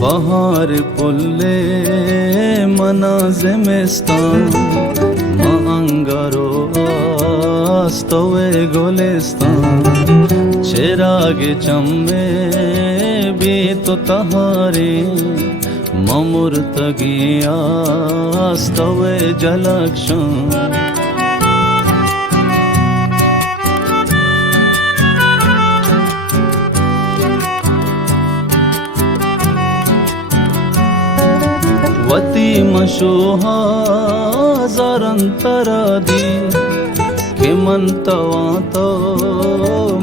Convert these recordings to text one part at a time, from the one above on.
bahar pulle manazimestan ma angaro astove golestan chirage chamme bhi to tahare mamurtagi astove jalakshan वती मशोहा जरंतरादी के मनतवा तो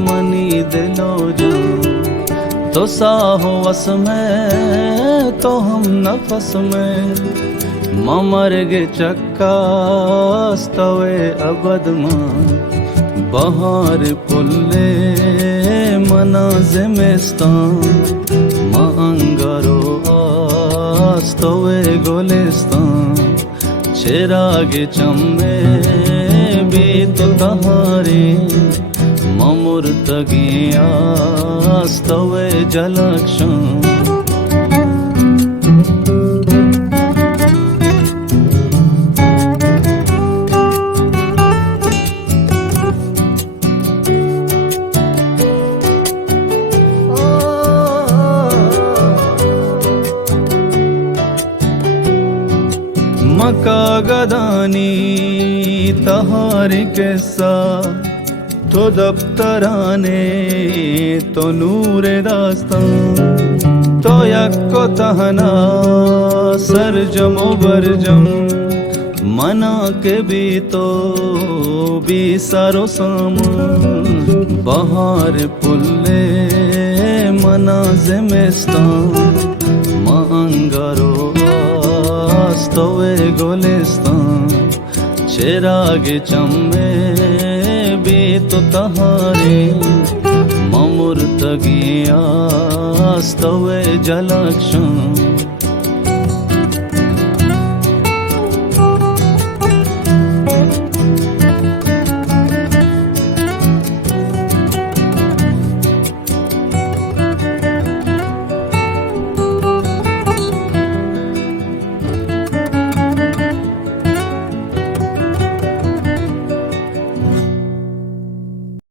money दिलो जान तो साहो वस में तो हम नफस में ममरगे चक्का स्तवे अबद मां बहार पुल्ले मनाज़िमिस्तान मां अंगारो स्तवे गोलिस्तान चिरागे चम्मे भी तो तहारे ममुर्तगिया स्तवे जलक्षण मका गदानी तहारे किस्सा तो दफ्तराने तो नूरे दास्तान तो यक्को तहना सरजमो बरजम मना के भी तो भी सारो सामान बहार पुल्ले मनाज़िमिस्तान मां अंगारो स्तवे गोलिस्तान चिरागे चम्मे भी तो तहारे ममुर्तगिया स्तवे जलक्षण